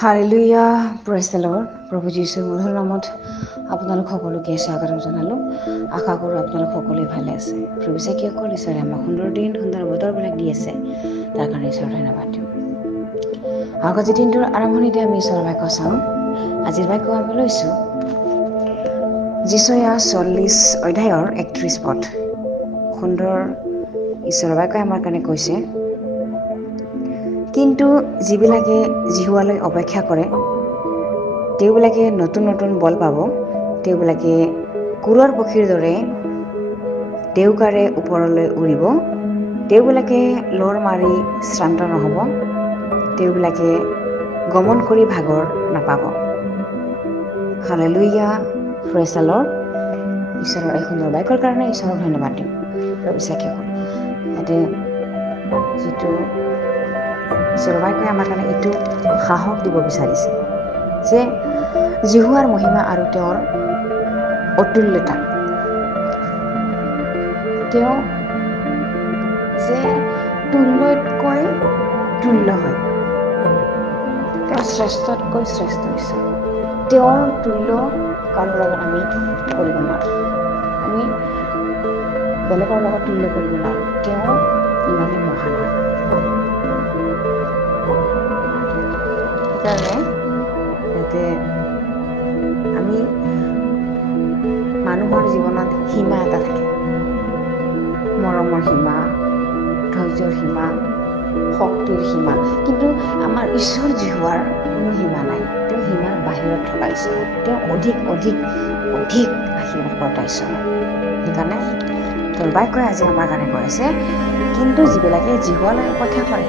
Hallelujah, praise the lord. প্ৰভু যীশুৰ মধুৰ নামত আপোনালোক সকলোকে স্বাগতম জনালোঁ। আশা কৰোঁ আপোনালোক সকলোৱে ভালে আছে। প্ৰভু চাকিসকল ঈশ্বৰে আমাক সুন্দৰ দিন, সুন্দৰ বতৰবিলাক দি আছে, তাৰ কাৰণে ঈশ্বৰৰ ধন্যবাদ দিওঁ। আগত দিনটোৰ আৰম্ভণিতে আমি ঈশ্বৰৰ বাক্য চাওঁ। আজিৰ বাক্য আমি লৈছোঁ যিচয়া 40 অধ্যায়ৰ 31 পদ। সুন্দৰ ঈশ্বৰৰ বাক্যই আমাৰ কাৰণে কৈছে, কিন্তু যিবিলাকে জিহুৱালৈ অপেক্ষা কৰে তেওঁবিলাকে নতুন নতুন বল পাব। তেওঁবিলাকে কুৰৰ পক্ষীৰ দৰে দেউকাৰে ওপৰলৈ উৰিব। তেওঁবিলাকে লৰ মাৰি শ্ৰান্ত নহ'ব। তেওঁবিলাকে গমন কৰি ভাগৰ নাপাব। Hallelujah, praise the lord. ঈশ্বৰৰ এই সুন্দৰ বাক্যৰ কাৰণে ঈশ্বৰক ধন্যবাদ দিওঁ। প্ৰভু চাকিসকল, ইয়াতে যিটো ঈশ্বৰৰ বাক্যই আমাৰ কাৰণে এইটো সাহস দিব বিচাৰিছে যে জিহুৱাৰ মহিমা আৰু তেওঁৰ অতুল্যতা, তেওঁ যে তুল্যতকৈ তুল্য হয়, তেওঁ শ্ৰেষ্ঠতকৈ শ্ৰেষ্ঠ ঈশ্বৰ। তেওঁৰ তুল্য কাৰো লগত আমি কৰিব নোৱাৰোঁ। আমি বেলেগৰ লগত তুল্য কৰিব নোৱাৰোঁ। তেওঁ ইমানেই মহান হয়। সেইকাৰণে যাতে আমি মানুহৰ জীৱনত সীমা এটা থাকে, মৰমৰ সীমা, ধৈৰ্যৰ সীমা, শক্তিৰ সীমা, কিন্তু আমাৰ ঈশ্বৰ জিহুৱাৰ কোনো সীমা নাই। তেওঁ সীমাৰ বাহিৰত থকা ঈশ্বৰ। তেওঁ অধিক অধিক অধিক আশীৰ্বাদ কৰা ঈশ্বৰ। সেইকাৰণে তেওঁৰ বাক্যই আজি আমাৰ কাৰণে কৈ আছে, কিন্তু যিবিলাকে জিহুৱালৈ অপেক্ষা কৰে,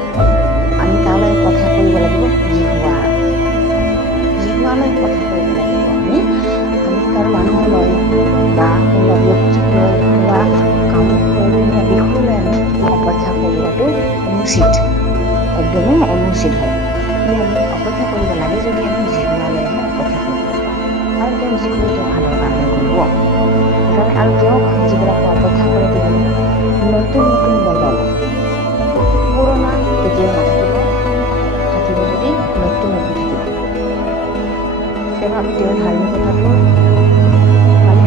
আমি তালৈ অপেক্ষা কৰিব লাগিব। জিহুৱালৈ অপেক্ষা কৰিব লাগিব। আমি কাৰো মানুহলৈ বা কোনোবা ব্যক্তিলৈ, কোনোবা কামক লৈ, কোনোবা বিষয়লৈ আমি অপেক্ষা কৰোৱাটো অনুচিত, একদমেই অনুচিত হয়। আমি অপেক্ষা কৰিব লাগে যদি আমি জিহুৱালৈহে অপেক্ষা কৰিব লাগিব, আৰু তেওঁ যিকোনো তেওঁ ভালৰ কাৰণে কৰিব। সেইকাৰণে আৰু তেওঁক যিবিলাকে অপেক্ষা কৰে তেওঁলোকে নতুন নতুন বল পাব। পুৰণা কেতিয়াও নাথাকিব, থাকিব যদি নতুন নতুন থাকিব। কিয়নো আমি তেওঁৰ ধাৰ্মিকতাটো মানে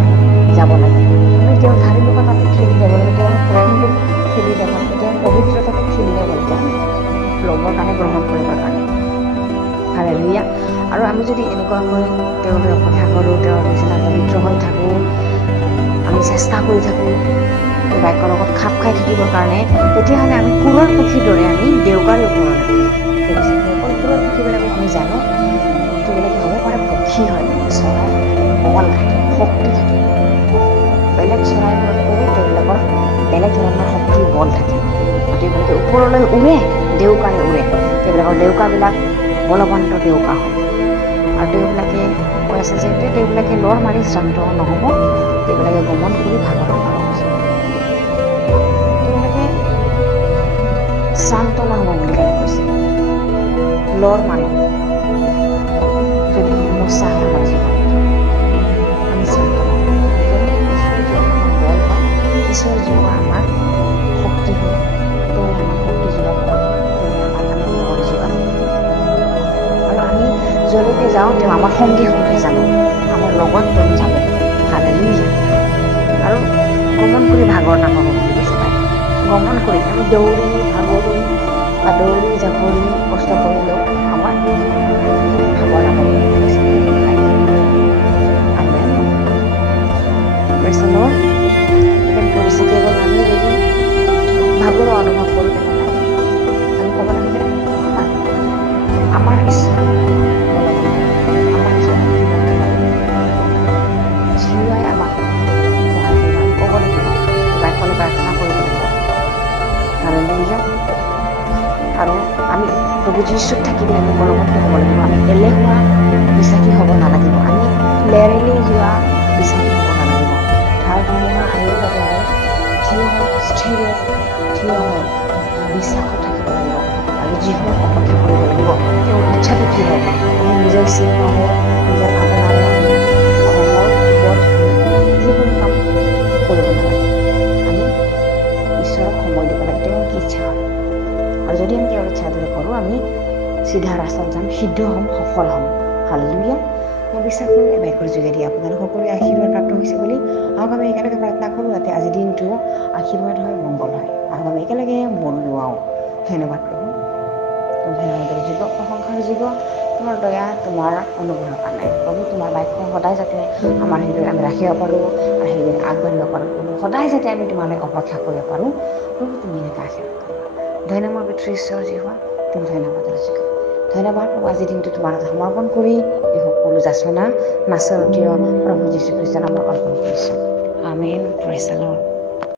যাব লাগে। আমি তেওঁৰ ধাৰ্মিকতাটো খেলি যাব লাগে, তেওঁৰ প্ৰেমটো খেলি যাব লাগে, তেওঁৰ পবিত্ৰতাটো খেলি যাব লাগে, আমি ল'বৰ কাৰণে, গ্ৰহণ কৰিবৰ কাৰণে। হালেলুয়া। আৰু আমি যদি এনেকুৱাকৈ তেওঁলৈ অপেক্ষা কৰোঁ, তেওঁৰ নিচিনা পবিত্ৰ হৈ থাকোঁ, আমি চেষ্টা কৰি থাকোঁ বাক্যৰ লগত খাপ খাই থাকিবৰ কাৰণে, তেতিয়াহ'লে আমি কুৰৰ পক্ষীৰ দৰে আমি দেউকাৰে ওপৰলৈ উৰিম। অকল কুৰৰ পক্ষীবিলাকক আমি জানো, তেওঁবিলাকে হ'ব পাৰে পক্ষী হয়, চৰাই, বল থাকে, শক্তি থাকে। বেলেগ চৰাইবোৰতকৈ তেওঁবিলাকৰ বেলেগ ধৰণৰ শক্তি, বল থাকে। তেওঁবিলাকে ওপৰলৈ উৰে, দেউকাৰে উৰে। তেওঁবিলাকৰ দেউকাবিলাক বলৱন্ত দেউকা হয়। আৰু তেওঁবিলাকে কৈ আছে যে তেওঁবিলাকে লৰ মাৰি শ্ৰান্ত নহ'ব, তেওঁবিলাকে গমন কৰি ভাগৰ নাপাব। তেওঁবিলাকে শ্ৰান্ত নহ'ব বুলি কেনে কৈছে। লৰ মাৰি যদি সমস্যা আহে আমাৰ জীৱনত, আমি শ্ৰান্ত নহ'ব। বল হয়, ঈশ্বৰ জিহুৱা আমাৰ শক্তি হয়, তেওঁৱে আমাক শক্তি যোগাব, তেওঁৱে আমাক বল যোগাব। আৰু আমি যলৈকে যাওঁ তেওঁ আমাৰ সংগী সংগী যাব, আমাৰ লগত তেওঁ যাব। হালেলুয়া। আৰু গমন কৰি ভাগৰ নাপাব বুলি কৈছে তাই। গমন কৰি আমি দৌৰি ভাগৰি বা দৌৰি জাপৰি কষ্ট কৰিলেও আমাৰ ভাগৰ নাপাব বুলি কৈছে। আমেন। Praise the Lord. আমি যদি ভাগৰ অনুভৱ কৰোঁ, তেনেহ'লে আমি ক'ব লাগে যে আমাৰ ঈশ্বৰ বলৱন্ত, আমাৰ ঈশ্বৰ জিহুৱাই আমাক সহায় কৰিব, ক'ব লাগিব, বাক্যলৈ প্ৰাৰ্থনা কৰিব লাগিব। হালেলুয়া। আৰু আমি প্ৰভু যীশুত থাকিলে আমি বলৱন্ত হ'ব লাগিব। আমি এলেহুৱা বিশ্বাসী হ'ব নালাগিব। আমি লেৰেলি যোৱা বিশ্বাসী হ'ব নালাগিব। ধাৰ ধুমুহা আহিও যাতে আমি থিয় হৈ বিশ্বাসত থাকিব লাগিব, আৰু জিহুৱাক অপেক্ষা কৰিব লাগিব। তেওঁৰ ইচ্ছাটো কি হয়, আমি নিজৰ চিন্তাৰে, নিজৰ ভাৱনাৰে আমি খঙৰ কোবত আমি যিকোনো কাম কৰিব নালাগে। আমি ঈশ্বৰক সময় দিব লাগে, তেওঁৰ কি ইচ্ছা হয়। আৰু যদি আমি তেওঁৰ ইচ্ছা দৰে কৰোঁ, আমি চিধা ৰাস্তাত যাম, সিদ্ধ হ'ম, সফল হ'ম। হালেলুয়া। মই বিশ্বাস কৰোঁ এই বাইকৰ যোগেদি আপোনালোক সকলোৱে আশীৰ্বাদ প্ৰাপ্ত হৈছে বুলি। আহক আমি একেলগে প্ৰাৰ্থনা কৰোঁ যাতে আজিৰ দিনটো আশীৰ্বাদ হয়, মংগল হয়। আহক আমি একেলগে মন লোৱাওঁ। ধন্যবাদ প্ৰভু। তুমি আমাদেৰ যুগ, প্ৰশংসাৰ যুগ, তোমাৰ দয়া, তোমাৰ অনুগ্ৰহৰ কাৰণে। প্ৰভু তোমাৰ বাক্য সদায় যাতে আমাৰ হৃদয়ত আমি ৰাখিব পাৰোঁ আৰু সেইদিন আগবাঢ়িব পাৰোঁ। প্ৰভু সদায় যাতে আমি তোমালৈ অপেক্ষা কৰিব পাৰোঁ। প্ৰভু তুমি এনেকৈ আশীৰ্বাদ কৰিবা। ধন্যবাদ পিতৃ ঈশ্বৰ যি হোৱা, তুমি ধন্যবাদৰ যোগ্য। ধন্যবাদ প্ৰভু। আজিৰ দিনটো তোমাৰ হাতত সমৰ্পণ কৰি এই সকলো যাচনা নাচৰতীয় প্ৰভু যীশু খ্ৰীষ্টৰ নামত অৰ্পণ কৰিছোঁ। আমেন। Praise the lord.